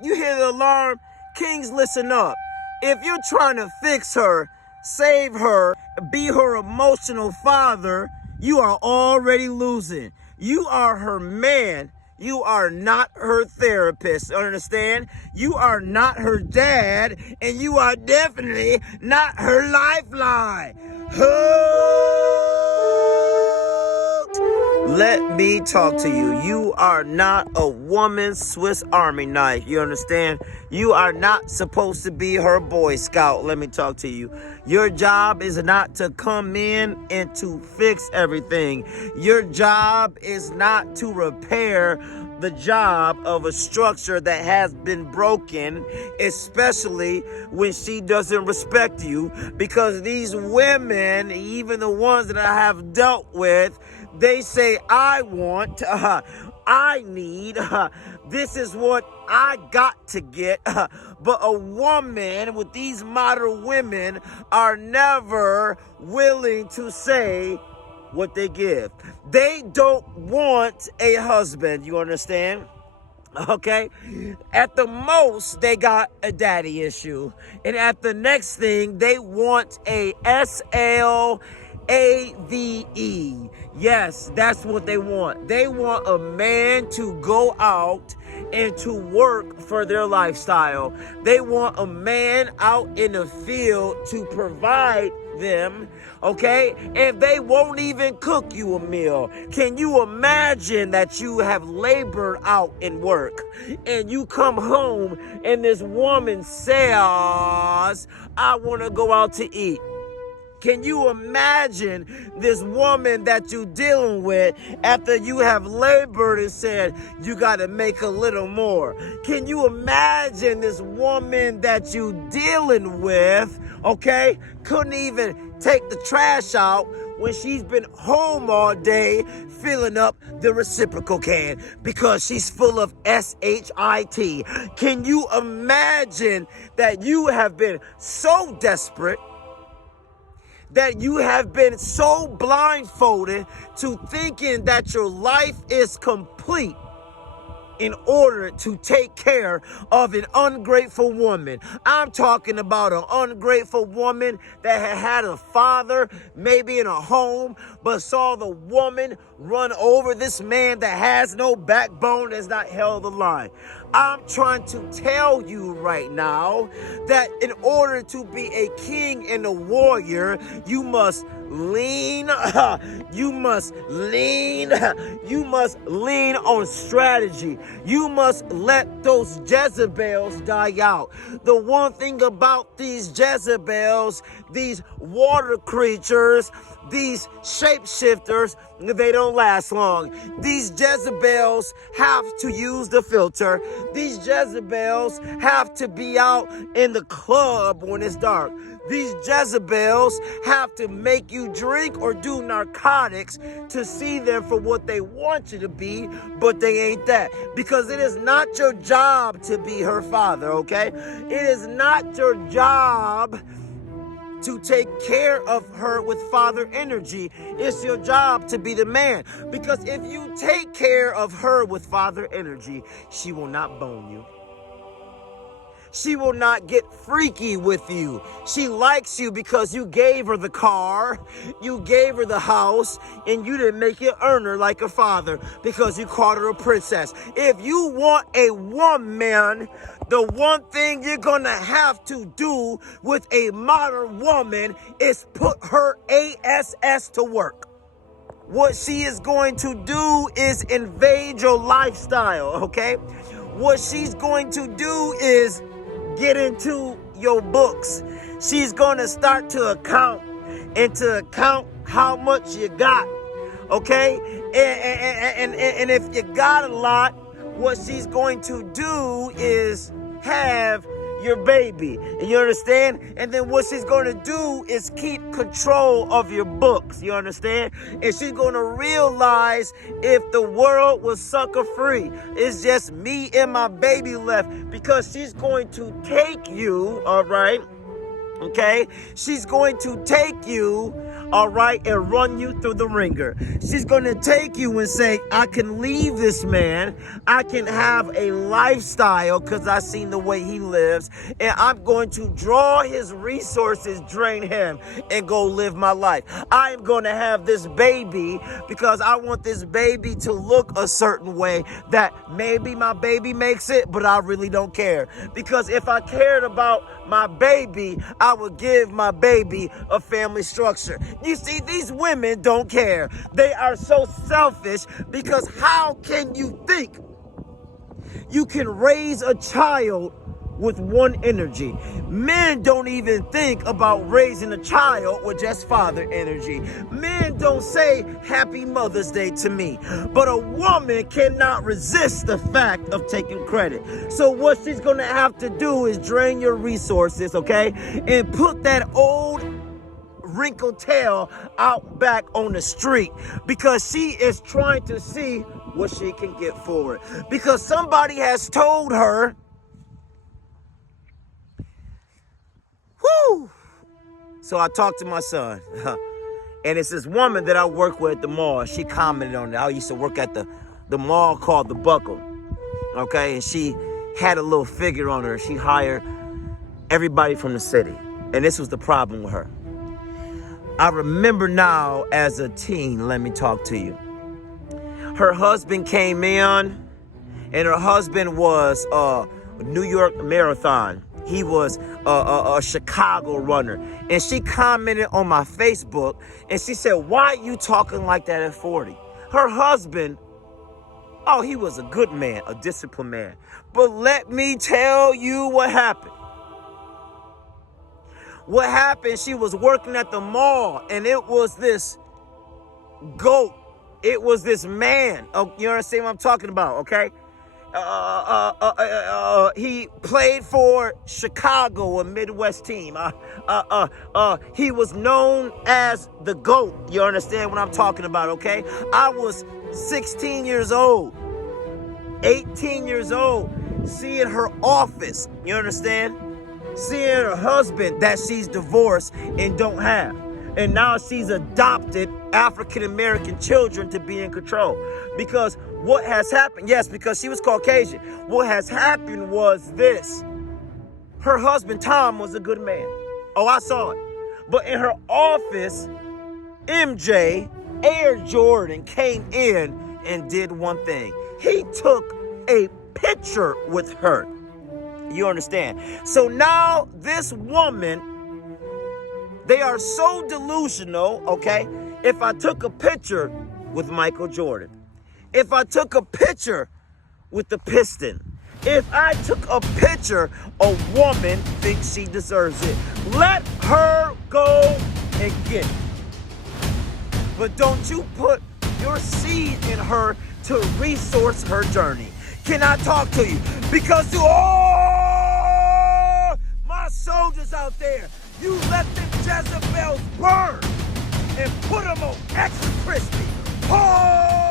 You hear the alarm? Kings, listen up. If you're trying to fix her, save her, be her emotional father, you are already losing. You are her man. You are not her therapist. Understand? You are not her dad, and you are definitely not her lifeline. Let me talk to you. You are not a woman's Swiss Army knife. You understand? You are not supposed to be her Boy Scout. Let me talk to you. Your job is not to come in and to fix everything. Your job is not to repair the job of a structure that has been broken, especially when she doesn't respect you. Because these women, even the ones that I have dealt with, they say, I want, I need, this is what I got to get. But a woman with these modern women are never willing to say what they give. They don't want a husband, you understand? Okay? At the most, they got a daddy issue. And at the next thing, they want a SLAVE. Yes, that's what they want. They want a man to go out and to work for their lifestyle. They want a man out in the field to provide them, okay? And they won't even cook you a meal. Can you imagine that you have labored out in work and you come home and this woman says, I want to go out to eat? Can you imagine this woman that you're dealing with after you have labored and said, you got to make a little more? Can you imagine this woman that you're dealing with, okay, couldn't even take the trash out when she's been home all day filling up the reciprocal can because she's full of SHIT? Can you imagine that you have been so desperate, that you have been so blindfolded to thinking that your life is complete in order to take care of an ungrateful woman? I'm talking about an ungrateful woman that had a father, maybe in a home, but saw the woman run over this man that has no backbone, that's not held the line. I'm trying to tell you right now that in order to be a king and a warrior, you must lean, you must lean on strategy. You must let those Jezebels die out. The one thing about these Jezebels, these water creatures, these shapeshifters, they don't last long. These Jezebels have to use the filter. These Jezebels have to be out in the club when it's dark. These Jezebels have to make you drink or do narcotics to see them for what they want you to be, but they ain't that. Because it is not your job to be her father, okay? It is not your job to take care of her with father energy. It's your job to be the man. Because if you take care of her with father energy, she will not bone you. She will not get freaky with you. She likes you because you gave her the car, you gave her the house, and you didn't make it earn her like a father because you called her a princess. If you want a woman, the one thing you're going to have to do with a modern woman is put her ass to work. What she is going to do is invade your lifestyle, okay? What she's going to do is get into your books. She's going to start to account how much you got, okay? And if you got a lot, what she's going to do is have your baby. And you understand? And then what she's going to do is keep control of your books. You understand? And she's going to realize if the world was sucker free, it's just me and my baby left, because she's going to take you, all right? Okay? She's going to take you all right, and run you through the ringer. She's going to take you and say, I can leave this man. I can have a lifestyle because I've seen the way he lives, and I'm going to draw his resources, drain him, and go live my life. I am going to have this baby because I want this baby to look a certain way that maybe my baby makes it, but I really don't care. Because if I cared about my baby, I would give my baby a family structure. You see, these women don't care. They are so selfish because how can you think you can raise a child with one energy? Men don't even think about raising a child with just father energy. Men don't say Happy Mother's Day to me, but a woman cannot resist the fact of taking credit. So what she's gonna have to do is drain your resources, okay, and put that old wrinkled tail out back on the street because she is trying to see what she can get for it. Because somebody has told her, whoo. So I talked to my son, and it's this woman that I work with at the mall. She commented on it. I used to work at the mall called The Buckle, okay? And she had a little figure on her. She hired everybody from the city, and this was the problem with her. I remember now as a teen, let me talk to you. Her husband came in, and her husband was a New York Marathon. He was a Chicago runner. And she commented on my Facebook, and she said, why are you talking like that at 40? Her husband, oh, he was a good man, a disciplined man. But let me tell you what happened. What happened, she was working at the mall, and it was this goat. It was this man. Oh, you understand what I'm talking about, okay? He played for Chicago, a Midwest team. He was known as the GOAT. You understand what I'm talking about, okay? I was 16 years old, 18 years old, seeing her office. You understand? Seeing her husband that she's divorced and don't have. And now she's adopted African-American children to be in control. Because what has happened, yes, because she was Caucasian. What has happened was this. Her husband, Tom, was a good man. Oh, I saw it. But in her office, MJ, Air Jordan, came in and did one thing. He took a picture with her. You understand? So now this woman, they are so delusional, okay? If I took a picture with Michael Jordan, if I took a picture with the Piston, if I took a picture, a woman thinks she deserves it. Let her go and get it. But don't you put your seed in her to resource her journey. Can I talk to you? Because to all my soldiers out there, you let them Jezebels burn and put them on extra crispy. Oh!